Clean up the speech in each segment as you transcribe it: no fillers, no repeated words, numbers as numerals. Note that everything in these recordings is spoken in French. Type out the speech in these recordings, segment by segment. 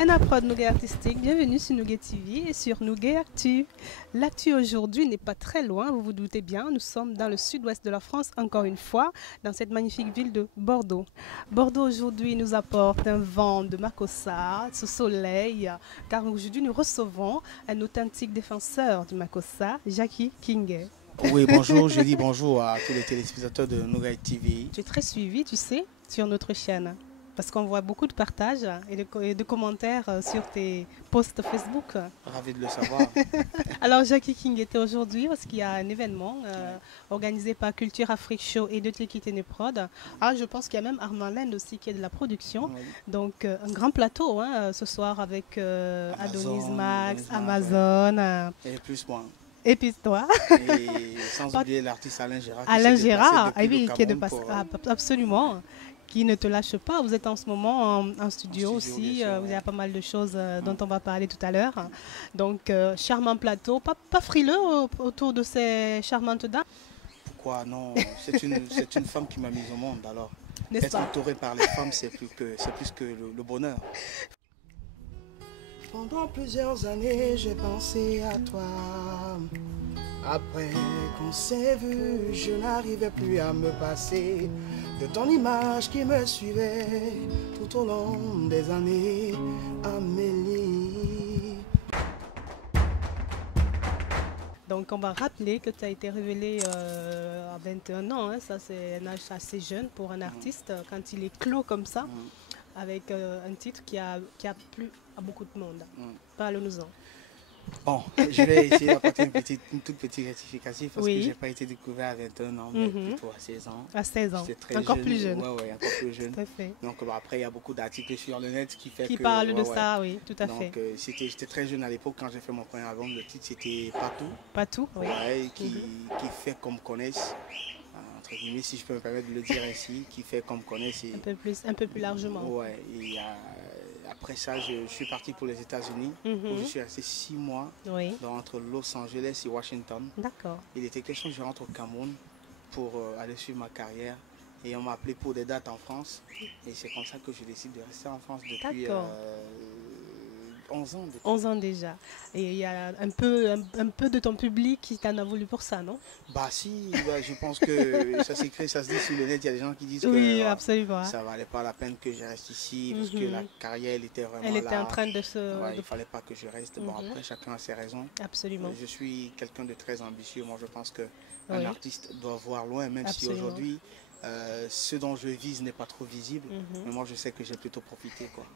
Prod Nougat Artistique, bienvenue sur Nougat TV et sur Nougat Actu. L'actu aujourd'hui n'est pas très loin, vous vous doutez bien, nous sommes dans le sud-ouest de la France, encore une fois, dans cette magnifique ville de Bordeaux. Bordeaux aujourd'hui nous apporte un vent de Makossa, ce soleil, car aujourd'hui nous recevons un authentique défenseur du Makossa, Jackie Kingué. Oui, bonjour, je dis bonjour à tous les téléspectateurs de Nougat TV. Tu es très suivi, tu sais, sur notre chaîne. Parce qu'on voit beaucoup de partages et de commentaires sur tes posts Facebook. Ravi de le savoir. Alors Jackie King était aujourd'hui parce qu'il y a un événement organisé par Culture Afrique Show et de Tekitene Prod. Ah, je pense qu'il y a même Armand Lend aussi qui est de la production. Oui. Donc un grand plateau ce soir avec Adonis Max, Amazon. Et plus moi. Et puis toi. Et sans oublier l'artiste Alain Gérard. Alain Gérard, oui, qui est de passage. Absolument. Qui ne te lâche pas. Vous êtes en ce moment en studio aussi. Sûr, il y a pas mal de choses dont on va parler tout à l'heure. Donc, charmant plateau. Pas frileux autour de ces charmantes dames? Pourquoi non? C'est une femme qui m'a mise au monde. Alors, être entouré par les femmes, c'est plus que le bonheur. Pendant plusieurs années, j'ai pensé à toi. Après qu'on s'est vu, je n'arrivais plus à me passer de ton image qui me suivait tout au long des années, Amélie. Donc on va rappeler que tu as été révélé à 21 ans, ça c'est un âge assez jeune pour un artiste, quand il est clos comme ça, avec un titre qui a plu à beaucoup de monde. Parle-nous-en. Bon, je vais essayer d'apporter une toute petite rectificative parce que je n'ai pas été découvert à 21 ans, mais plutôt à 16 ans. À 16 ans, très encore jeune. plus jeune. Oui, encore plus jeune. Tout à fait. Donc après, il y a beaucoup d'articles sur le net qui parlent de ça, oui, tout à fait. Donc j'étais très jeune à l'époque quand j'ai fait mon premier album. Le titre c'était Patou. Patou, oui. Ouais, qui fait comme connaissent, entre guillemets, si je peux me permettre de le dire ainsi, qui fait comme connaissent. Un peu plus largement. Ouais, et après ça, je suis parti pour les États-Unis, où je suis resté 6 mois, donc entre Los Angeles et Washington. D'accord. Il était question que je rentre au Cameroun pour aller suivre ma carrière. Et on m'a appelé pour des dates en France. Et c'est comme ça que je décide de rester en France depuis 11 ans. 11 ans déjà. Et il y a un peu de ton public qui t'en a voulu pour ça, non? Bah si, je pense que ça s'écrit, ça se dit sur le net. Il y a des gens qui disent que absolument. Ça valait pas la peine que je reste ici parce que la carrière elle était vraiment Elle était là. en train de se... Il ne fallait pas que je reste. Bon, après, chacun a ses raisons. Absolument. Je suis quelqu'un de très ambitieux. Moi, je pense qu'un artiste doit voir loin, même si aujourd'hui, ce dont je vise n'est pas trop visible. Mais moi, je sais que j'ai plutôt profité, quoi.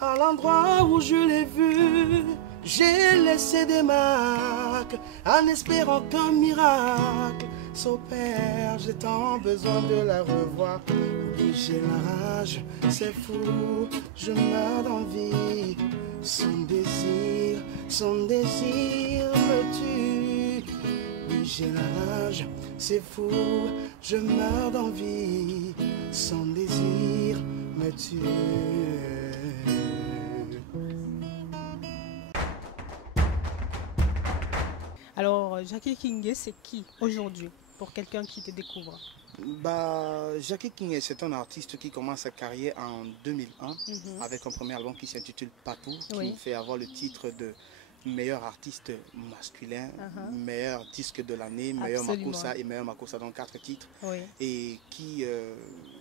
À l'endroit où je l'ai vu, j'ai laissé des marques en espérant qu'un miracle s'opère. J'ai tant besoin de la revoir. Oui, j'ai la rage, c'est fou, je meurs d'envie. Son désir me tue. Oui, j'ai la rage, c'est fou, je meurs d'envie. Son désir me tue. Alors, Jackie Kingué, c'est qui aujourd'hui, pour quelqu'un qui te découvre? Jackie Kingué, c'est un artiste qui commence sa carrière en 2001 avec un premier album qui s'intitule Patou, qui fait avoir le titre de meilleur artiste masculin, meilleur disque de l'année, meilleur Makossa et meilleur Makossa, donc 4 titres. Et qui,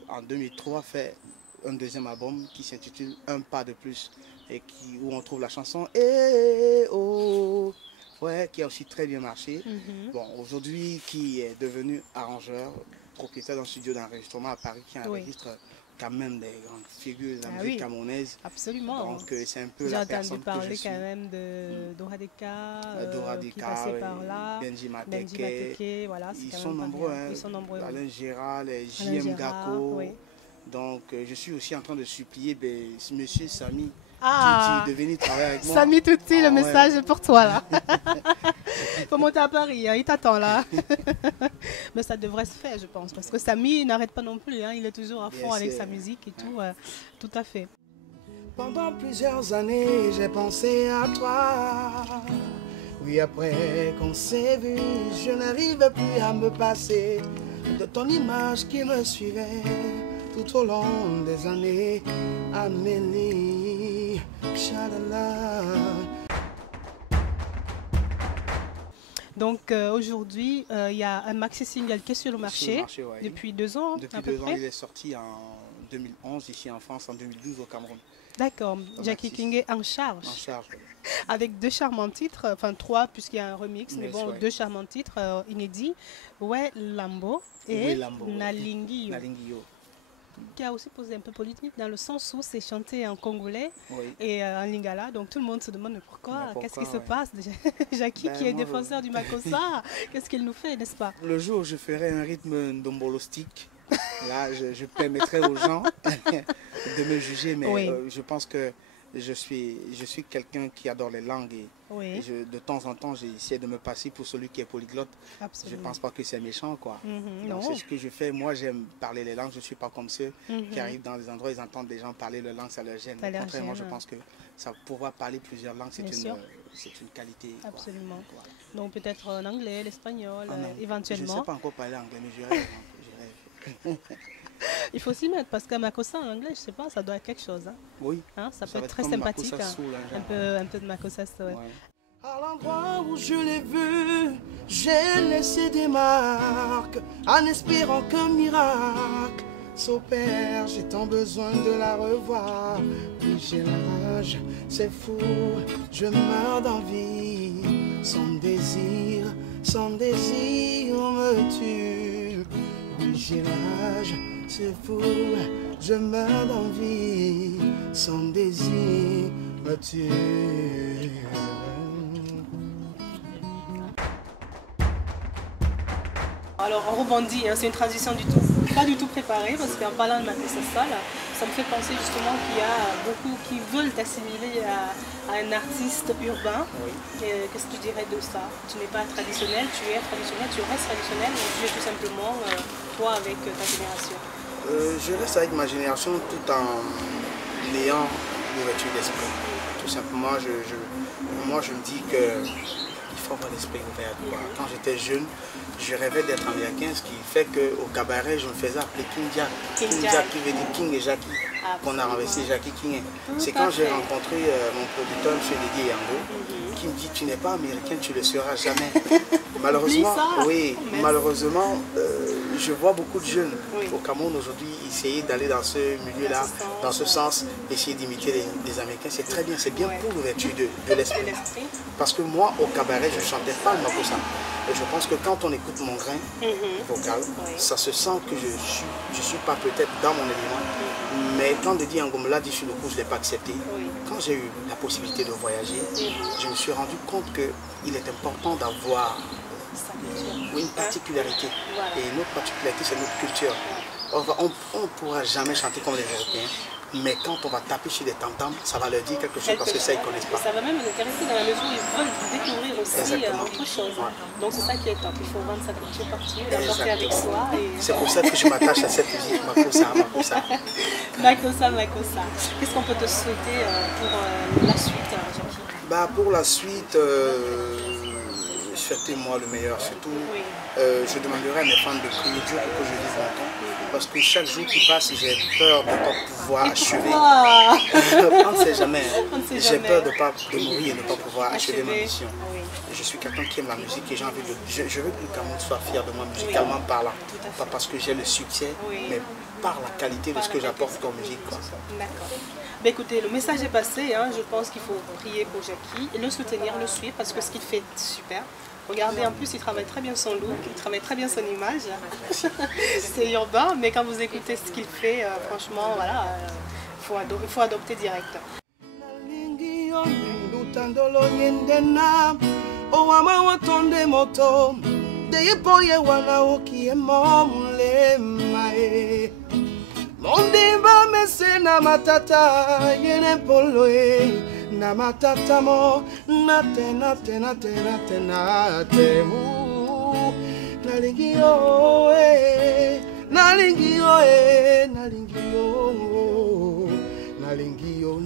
en 2003, fait un deuxième album qui s'intitule Un pas de plus, et où on trouve la chanson Eh oh, qui a aussi très bien marché. Bon, aujourd'hui, qui est devenu arrangeur, propriétaire d'un studio d'enregistrement à Paris qui enregistre quand même des grandes figures de la musique camerounaise. Absolument. Donc c'est un peu la personne que je suis. J'ai entendu parler quand même de Dora Deka, qui passait par là, Benji Mateke, voilà, ils sont nombreux, Alain Gérard, JM Gako. Donc je suis aussi en train de supplier monsieur Samy Touti de venir travailler avec moi. Samy Touti, le message est pour toi là. Il faut monter à Paris, il t'attend là. Mais ça devrait se faire, je pense, parce que Samy n'arrête pas non plus, il est toujours à fond avec sa musique et tout, tout à fait. Pendant plusieurs années, j'ai pensé à toi. Oui, après qu'on s'est vu, je n'arrive plus à me passer de ton image qui me suivait tout au long des années. Amélie, Chalala. Donc aujourd'hui, il y a un maxi single qui est sur le marché, ouais. depuis 2 ans. Depuis 2 ans, il est sorti en 2011 ici en France, en 2012 au Cameroun. D'accord, Jackie King est en charge. En charge. Avec 2 charmants titres, enfin 3 puisqu'il y a un remix, mais bon, 2 charmants titres inédits. Ouais, Lambo et Nalingi. Nalingi. Qui a aussi posé un peu politique dans le sens où c'est chanté en congolais et en lingala. Donc tout le monde se demande pourquoi qu'est-ce qui se passe. Jackie qui est défenseur du Makossa, qu'est-ce qu'il nous fait, n'est-ce pas? Le jour où je ferai un rythme ndombolostique, là je permettrai aux gens de me juger, mais je pense que je suis quelqu'un qui adore les langues et de temps en temps j'essaie de me passer pour celui qui est polyglotte. Absolument. Je ne pense pas que c'est méchant, quoi. Donc c'est ce que je fais. Moi j'aime parler les langues, je ne suis pas comme ceux qui arrivent dans des endroits, ils entendent des gens parler leur langue, ça leur gêne. Au contraire, moi je pense que pouvoir parler plusieurs langues, c'est une qualité. Absolument. Voilà. Donc peut-être en anglais, l'espagnol, éventuellement. Je ne sais pas encore parler anglais, mais je rêve. Je rêve. Il faut s'y mettre parce que Makossa en anglais, je sais pas, ça doit être quelque chose. Hein. Oui. Hein, ça peut être très sympathique. Un peu de Makossa. Ouais. À l'endroit où je l'ai vu, j'ai laissé des marques en espérant qu'un miracle s'opère. J'ai tant besoin de la revoir. Puis j'ai l'âge, c'est fou, je meurs d'envie. Son désir me tue. Oui, j'ai l'âge, c'est fou, je meurs d'envie. Son désir me tue. Alors on rebondit, hein, c'est une transition pas du tout préparée parce qu'en parlant de Makossa, ça me fait penser justement qu'il y a beaucoup qui veulent t'assimiler à un artiste urbain. Qu'est-ce que tu dirais de ça? Tu n'es pas traditionnel, tu es traditionnel, tu restes traditionnel, mais tu es tout simplement toi avec ta génération. Je reste avec ma génération tout en ayant l'ouverture d'esprit. Tout simplement, moi je me dis que il faut avoir l'esprit ouvert. Quand j'étais jeune, je rêvais d'être américain, ce qui fait qu'au cabaret, je me faisais appeler King Jack. King Jack qui veut dire King et Jackie, qu'on a renversé Jackie King. C'est quand j'ai rencontré mon producteur, M. Didier Yango, qui me dit tu n'es pas américain, tu ne le seras jamais. Malheureusement, je vois beaucoup de jeunes au Cameroun aujourd'hui essayer d'aller dans ce milieu-là, dans ce sens, essayer d'imiter les Américains. C'est très bien, c'est bien pour l'ouverture de l'esprit. Parce que moi, au cabaret, je ne chantais pas le Makossa. Et je pense que quand on écoute mon grain vocal, ça se sent que je suis pas peut-être dans mon élément. Mais quand Didier Yango me l'a dit sur le coup, je ne l'ai pas accepté. Quand j'ai eu la possibilité de voyager, je me suis rendu compte qu'il est important d'avoir une particularité. Et notre particularité, c'est notre culture. On ne pourra jamais chanter comme les Européens. Mais quand on va taper sur des tam-tams, ça va leur dire quelque chose parce que ça, ils ne connaissent pas. Ça va même les intéresser dans la mesure où ils veulent découvrir aussi autre chose. Donc c'est ça qui est top. Il faut vendre sa culture partout, l'apporter avec soi. C'est pour ça que je m'attache à cette musique, Makossa. Makossa. Qu'est-ce qu'on peut te souhaiter pour la suite, Jackie? Pour la suite, souhaitez-moi le meilleur. Surtout, je demanderai à mes fans de prier Dieu pour que je vive longtemps. Parce que chaque jour qui passe, j'ai peur de ne pas pouvoir achever. On ne sait jamais. J'ai peur de mourir et de ne pas pouvoir achever ma mission. Je suis quelqu'un qui aime la musique et j'ai envie de... Je veux que le Cameroun soit fier de moi musicalement parlant. Pas parce que j'ai le succès, mais par la qualité de ce que j'apporte comme musique. D'accord. Écoutez, le message est passé. Je pense qu'il faut prier pour Jackie et le soutenir, le suivre parce que ce qu'il fait est super. Regardez, en plus, il travaille très bien son look, il travaille très bien son image. C'est urbain, mais quand vous écoutez ce qu'il fait, franchement, voilà, il faut adopter direct. Mondimba mesena matata yene poloe na matata mo nate nalingi yo